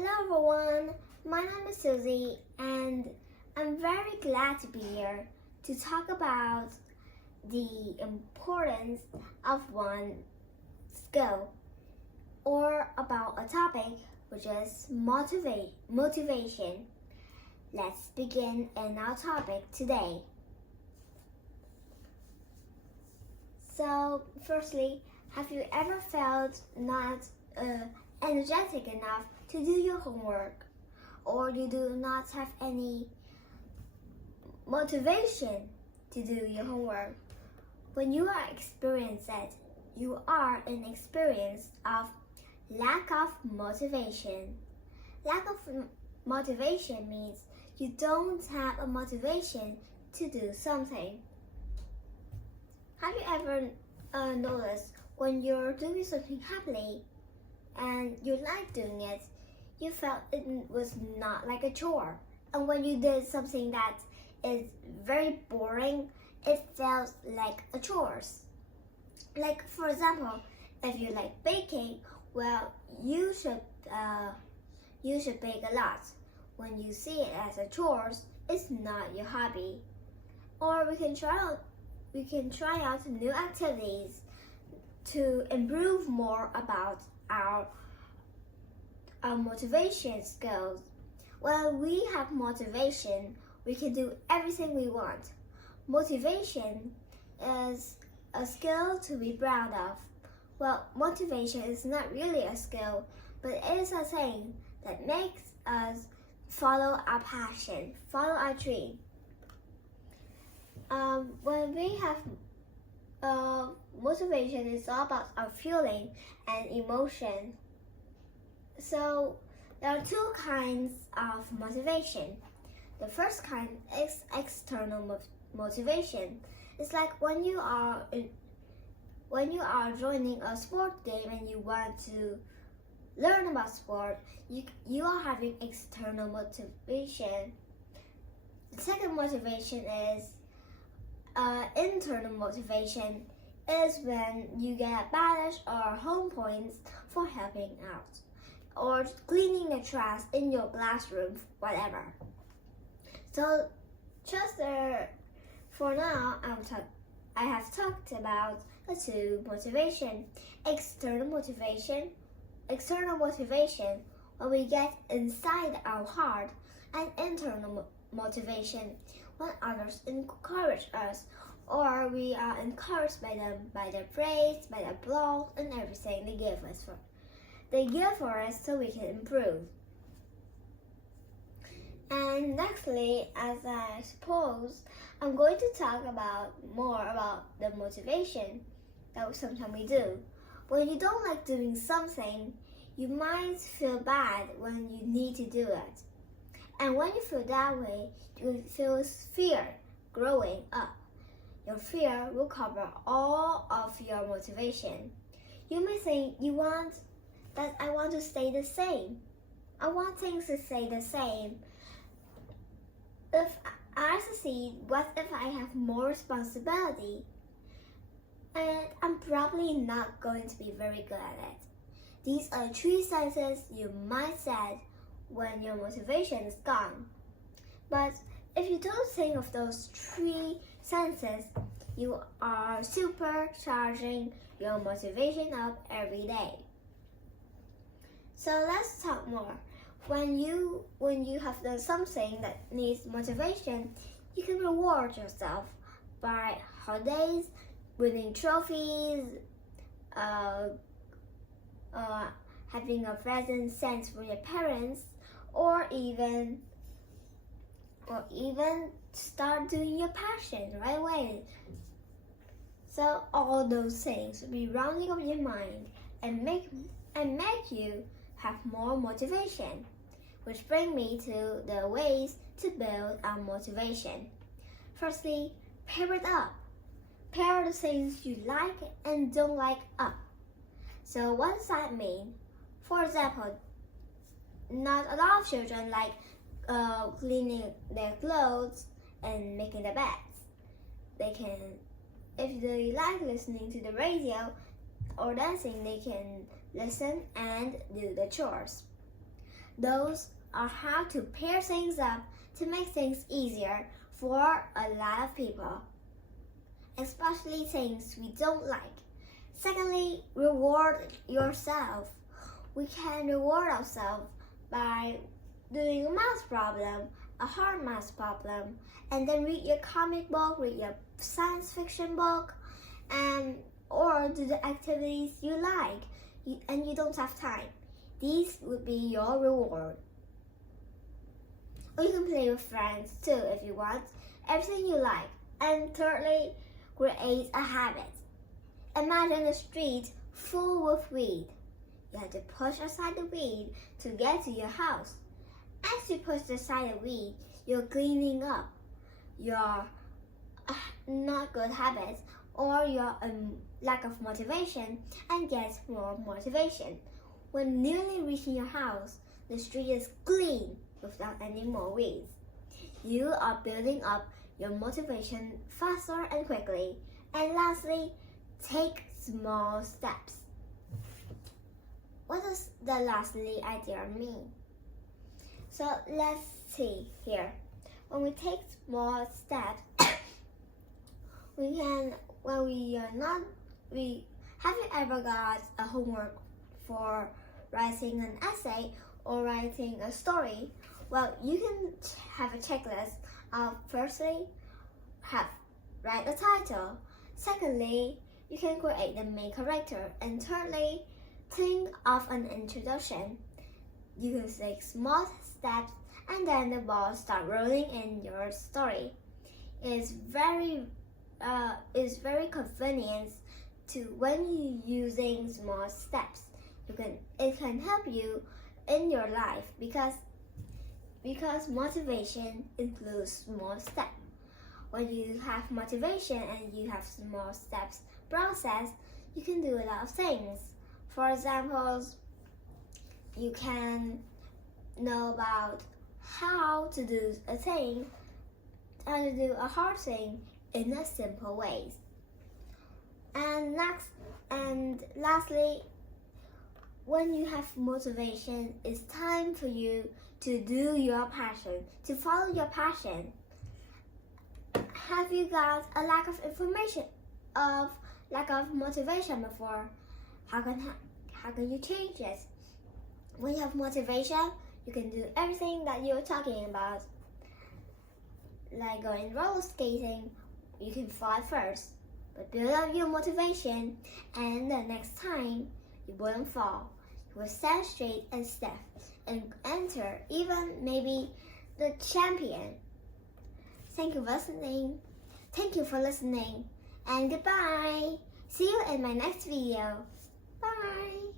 Hello everyone, my name is Susie and I'm very glad to be here to talk about the importance of one skill or about a topic which is motivation. Let's begin in our topic today. So firstly, have you ever felt not energetic enough to do your homework, or you do not have any motivation to do your homework? When you are experiencing it, you are an experience of lack of motivation. Lack of motivation means you don't have a motivation to do something. Have you ever noticed when you're doing something happily and you like doing it, you felt it was not like a chore? And when you did something that is very boring, it felt like a chore. Like for example, if you like baking, well, you should bake a lot. When you see it as a chore, it's not your hobby. Or we can try out new activities to improve more about our motivation skills. When we have motivation, we can do everything we want. Motivation is a skill to be proud of. Well, motivation is not really a skill, but it is a thing that makes us follow our passion, follow our dream. When we have motivation, is all about our feeling and emotion. So there are two kinds of motivation. The first kind is external motivation. It's like when you are joining a sport game and you want to learn about sport, you are having external motivation. The second motivation is internal motivation. Is when you get badge or home points for helping out or cleaning the trash in your classroom, whatever. So just for now, I have talked about the two motivation. External motivation when we get inside our heart, and internal motivation when others encourage us, or we are encouraged by them, by their praise, by their blogs, and everything they give for us so we can improve. And nextly, as I suppose, I'm going to talk more about the motivation that sometimes we do. When you don't like doing something, you might feel bad when you need to do it. And when you feel that way, you feel fear growing up. Your fear will cover all of your motivation. You may think I want to stay the same. I want things to stay the same. If I succeed, what if I have more responsibility? And I'm probably not going to be very good at it. These are three sentences you might say when your motivation is gone. But if you don't think of those three sentences, you are supercharging your motivation up every day. So let's talk more. When you have done something that needs motivation, you can reward yourself by holidays, winning trophies, having a present sent for your parents, or even start doing your passion right away. So all those things will be rounding up your mind and make you have more motivation. Which brings me to the ways to build our motivation. Firstly, pair it up. Pair the things you like and don't like up. So what does that mean? For example, not a lot of children like cleaning their clothes and making their beds. They can, if they like listening to the radio or dancing, they can listen and do the chores. Those are how to pair things up to make things easier for a lot of people, especially things we don't like. Secondly, reward yourself. We can reward ourselves by doing a math problem, a hard math problem, and then read your comic book, read your science fiction book, or do the activities you like and you don't have time. These would be your reward. Or you can play with friends too if you want. Everything you like. And thirdly, create a habit. Imagine a street full with weed. You have to push aside the weed to get to your house. As you push aside the weed, you're cleaning up your not good habits or your lack of motivation and get more motivation. When nearly reaching your house, the street is clean without any more weeds. You are building up your motivation faster and quickly. And lastly, take small steps. What does the lastly idea mean? So let's see here. When we take small steps, have you ever got a homework for writing an essay or writing a story? Well, you can have a checklist of firstly, write a title. Secondly, you can create the main character. And thirdly, think of an introduction. You can take small steps and then the ball start rolling in your story. It's very convenient to when you're using small steps. It can help you in your life because motivation includes small steps. When you have motivation and you have small steps process, you can do a lot of things. For example, you can know about how to do a thing, how to do a hard thing in a simple way. And lastly, when you have motivation, it's time for you to do your passion, to follow your passion. Have you got a lack of motivation before? How can you change it? When you have motivation, you can do everything that you're talking about. Like going roller skating, you can fly first, but build up your motivation, and the next time you wouldn't fall. You will stand straight and step and enter even maybe the champion. Thank you for listening, and goodbye. See you in my next video. Bye.